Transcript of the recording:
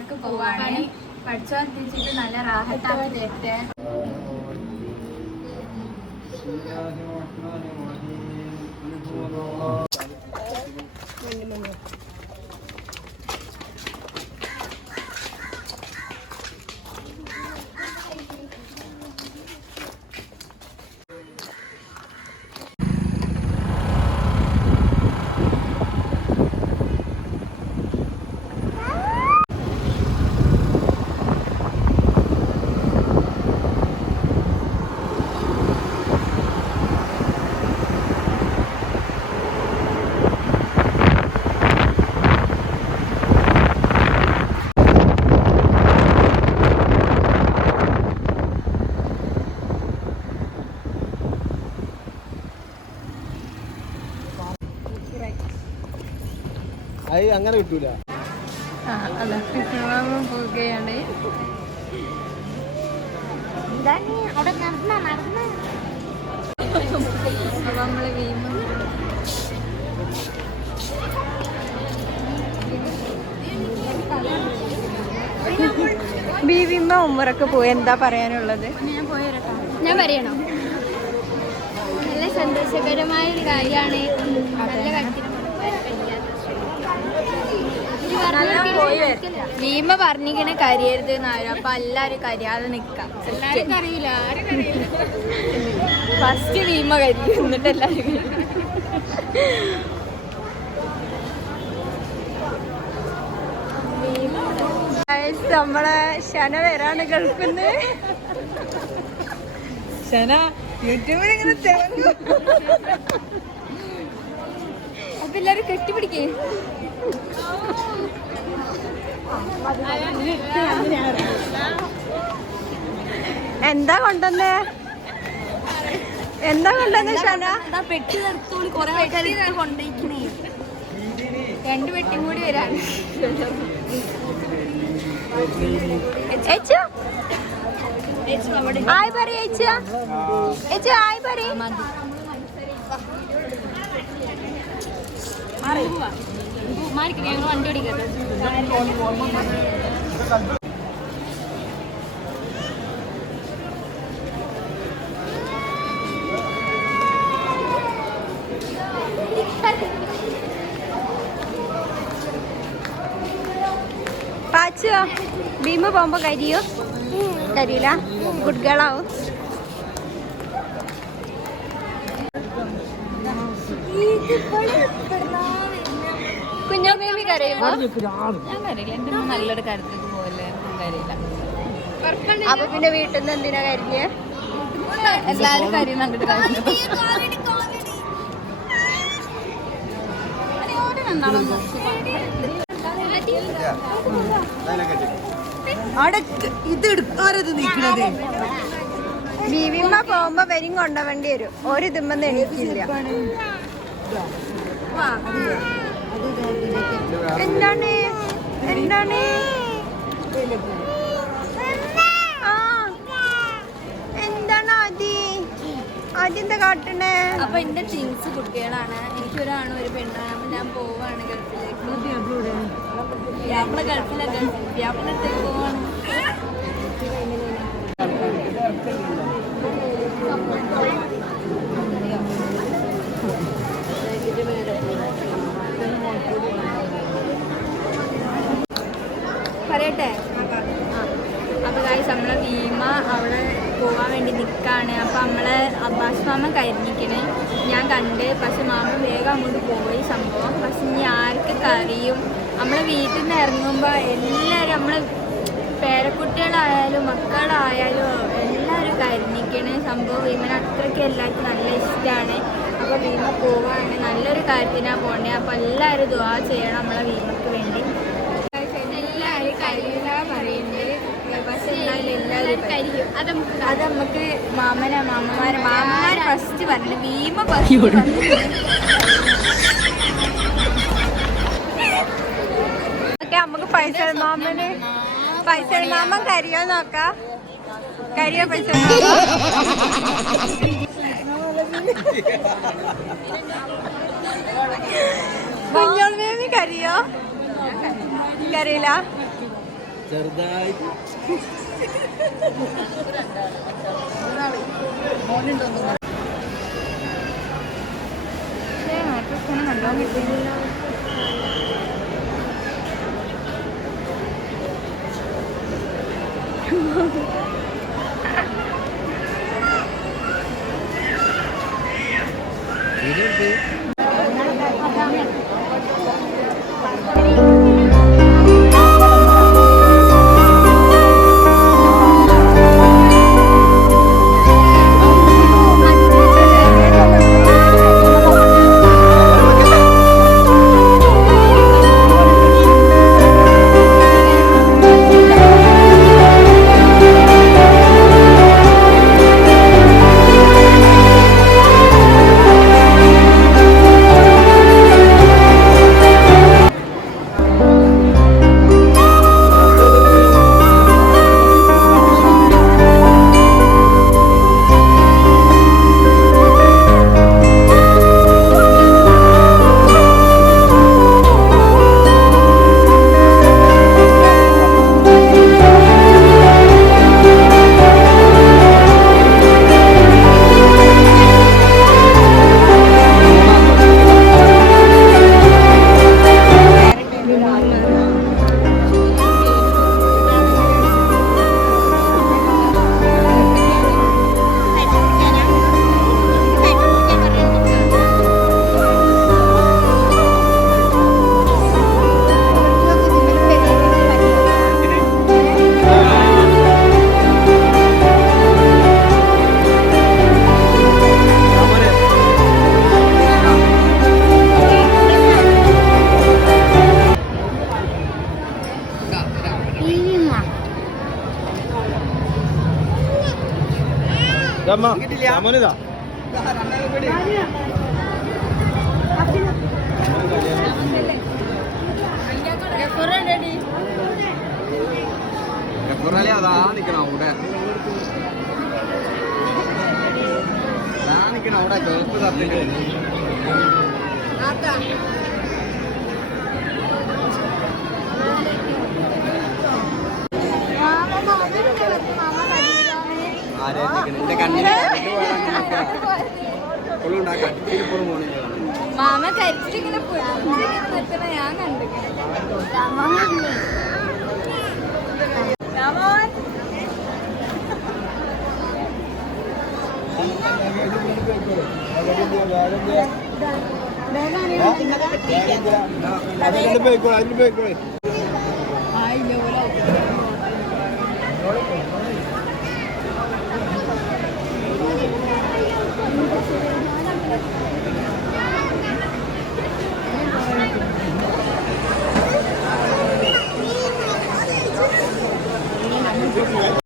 ഉംറക്ക് പോവാണ്. പഠിച്ചോ തിരിച്ചിട്ട് നല്ല റാഹത്താക്കി തരട്ടെ. അങ്ങനെ കിട്ടൂല. പോവുകയാണ്. അപ്പൊ നമ്മള് വീണ്ടും ബീവിമ്മ ഉമ്മറൊക്കെ പോയി. എന്താ പറയാനുള്ളത്? ഞാൻ പറയണോ? നല്ല സന്തോഷകരമായ ഒരു കാര്യമാണ്. നല്ല കാര്യത്തിന് ഭീമ പറഞ്ഞിങ്ങനെ കരയരുത് എന്നായിരുന്നു. അപ്പൊ എല്ലാരും കരയാതെ നിക്കാം. ഫസ്റ്റ് ഭീമ കരിയും, എന്നിട്ട് എല്ലാരും നമ്മളെ ശന വരാണ് ഗൾഫിന്ന്. ശന യൂട്യൂബിൽ ഇങ്ങനെ തിളങ്ങും. അപ്പൊ എല്ലാരും കെട്ടിപ്പിടിക്കേ. എന്താ കൊണ്ടുവന്നേ? എന്താ കൊണ്ടുവന്നേ ശന? പെട്ടി നിർത്തോളി. കൊറേ ആൾക്കാർ കൊണ്ടിരിക്കണേ. 2 പെട്ടിയും കൂടി വരാൻ. ആയി പറ ചേച്ചി. ആയി പറ. ഞങ്ങൾ വണ്ടി ഓടിക്കട്ടെ. പാച്ചോ ഭീമ പോകുമ്പോ കരിയോ? കരിയില്ല. ഗുഡ് ഗേൾ ആവും. കുഞ്ഞോ ബേബി കരയുമോ? ഞാൻ കരയില്ല. എന്റെ നല്ലൊരു കാര്യത്തിലേക്ക് പോകല്ലേ. കരയില്ല. അപ്പൊ പിന്നെ വീട്ടിൽ നിന്ന് എന്തിനാ കരിഞ്ഞേ? എല്ലാരും കരയുന്ന കണ്ടിട്ട് കാര്യമില്ല. ബീവിമ്മ പോകുമ്പോ വരും കൊണ്ടുവേണ്ടി വരും. ഒരു ഇതുമ്പോ എണീക്കില്ല. എന്താണ് എന്താണ്? എന്താണ് ആദ്യം എന്താ കാട്ടണേ? അപ്പൊ എന്റെ തിങ്സ് കുട്ടികളാണ്. എനിക്കൊരാണും ഒരു പെണ്ണാണ്. ഞാൻ പോവാണ് ഗൾഫിലേക്ക്. നമ്മളെ ഗൾഫിലൊക്കെ വ്യാപനത്തേക്ക് പോവാണ്. പറയട്ടെ. അപ്പൊ ഗായ്സ് നമ്മളെ ഭീമ അവിടെ പോവാൻ വേണ്ടി നിൽക്കാണ്. അപ്പൊ നമ്മളെ അബ്ബാസ് മാമ കരിഞ്ഞിക്കണേ ഞാൻ കണ്ട്. പക്ഷെ മാമ വേഗം അങ്ങോട്ട് പോയി സംഭവം. പക്ഷെ ഇനി ആർക്ക് കറിയും നമ്മളെ വീട്ടിൽ നിന്ന് ഇറങ്ങുമ്പോൾ എല്ലാവരും നമ്മളെ പേരക്കുട്ടികളായാലും മക്കളായാലും എല്ലാവരും കരിഞ്ഞിക്കണേ സംഭവം. ഭീമനെ അത്രയ്ക്ക് എല്ലാവർക്കും നല്ല ഇഷ്ടമാണ്. അപ്പോൾ ഭീമ പോവാണ്. നല്ലൊരു കാര്യത്തിനാണ് പോകേണ്ടത്. അപ്പോൾ എല്ലാവരും ദുആ ചെയ്യണം നമ്മളെ ഭീമക്ക് വേണ്ടി. എല്ലാവരും കരിയില്ല പറയുന്നത്. പക്ഷെ എന്നാലും എല്ലാവരും കരിയും. അത് നമുക്ക് മാമന്മാര് ഫസ്റ്റ് പറഞ്ഞു. ഭീമ ഫസ്റ്റ് പറഞ്ഞു. നമുക്ക് ഫൈസൽ മാമൻ കരിയോ നോക്കാം. കരിയോ ഫൈസൽ കുഞ്ഞോൾ ബേബി കരിയോ? കറിയില്ല. ചെറുതായിട്ട് നല്ലോണം കിട്ടിയില്ല. അമ്മനിതാ അതാ നിക്കണം അവിടെ അവിടെ ചെറുപ്പ് തത്തിട്ട് മാമ കരിച്ചിട്ടിങ്ങനെ നിർത്തണ ഞാൻ അതിന് പോയിക്കോളെ